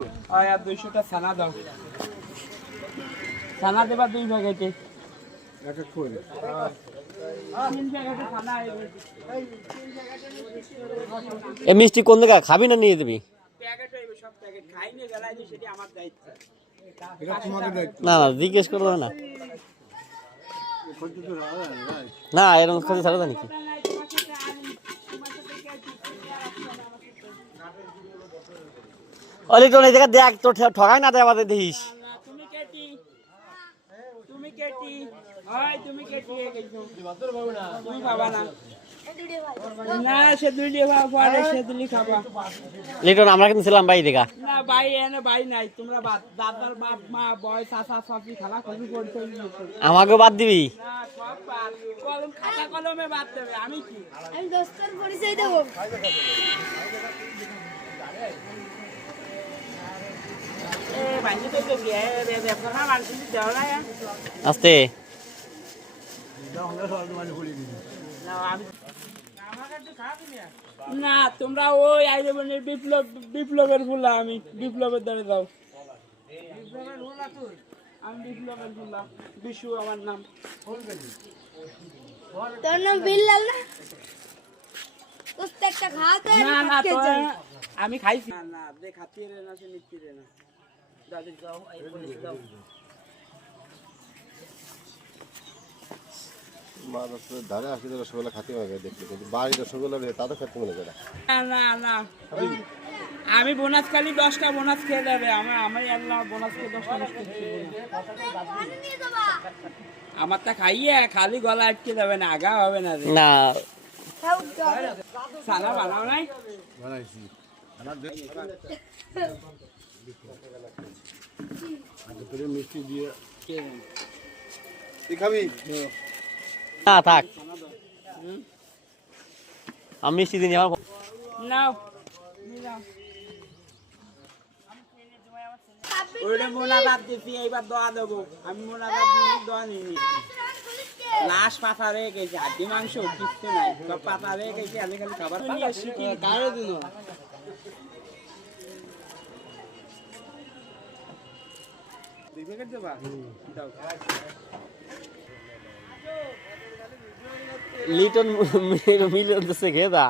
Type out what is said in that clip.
আর 200টা ছানা দাও। ছানা দেবা 2 প্যাকেটে। এক এক করে 3 প্যাকেটে ছানা আইবে। এ মিষ্টি কোন জায়গা খাবি না নিয়ে দিবি? প্যাকেট হইবে সব প্যাকেট খাই নিয়ে জ্বালাই দিই, সেটা আমার দায়িত্ব। এটা তোমাদের দায়িত্ব না না জিজ্ঞেস করবো না। না এরকম খাতে ছাড়া জানি কি অলিটন এই জায়গা দেখ তোর ঠকাই না দেয় আমাদের দেখিস। তুমি কেটি, তুমি কেটি, হয় তুমি কেটি এ গেছো। তুমি খাবা না? না সে দুইটি খাওয়া পরে সে দুলি খাবা। লিটন আমরা কিন্তু ছিলাম ভাই দেখা। না ভাই এনে ভাই নাই, তোমরা দাদার বাপ মা বয় চাচা চাচি খালা খুবই করতে। আমাকেও বাদ দিবি? না সব বাদ, কলম খাতা কলমে বাদ দেবে। আমি কি আমি দোস্তের পরিচয় দেবো। এ বান্ধি তো গিয়ে দেখো না মানুষ দেওয়া না। আস্তে না তোমরা ওই আইরেবনের বিপ্লবের ফুলা, আমি বিপ্লবের দ্বারা যাও। আমি বিপ্লবের ফুলা, বিশু আমার নাম। তোর নাম বিল্লাল না? দোস্ত একটা খাওয়াতে না না তো আমি খাইছি না। না দে খাতি রে না, সে নিচ্ছি রে না। দাদি যাও এই বলে যাও। ধারে আসলে রসগোল্লা খাতে হবে দেখতে, কিন্তু বাড়ি রসগোল্লা তা তো খেতে মনে করে না না না আমি বোনাস খালি 10টা বোনাস খেয়ে যাবে। আমি আল্লাহ বোনাস খেয়ে 10টা নিয়ে যাবা। আমারটা খাইয়ে খালি গলা আটকে যাবে না, আগা হবে না রে। না খাও সালা বানাও নাই? বানাইছি মিষ্টি দিয়ে তুই খাবি? না থাক আমি মিষ্টি দিন আমার নাও নিলাম। ওইটা মোনাজাত দিছি, এইবার দোয়া দেবো। আমি মোনাজাত দিই, দোয়া নিইনি। লাশ পাতা রেখে গেছে, হাড্ডি মাংস কিচ্ছু নাই, সব পাতা রেখে গেছে। আমি খালি খাবার কারে দিন দুই প্যাকেট দেবা দাও। লিটন মিলিয়ন দেশে খেয়ে দা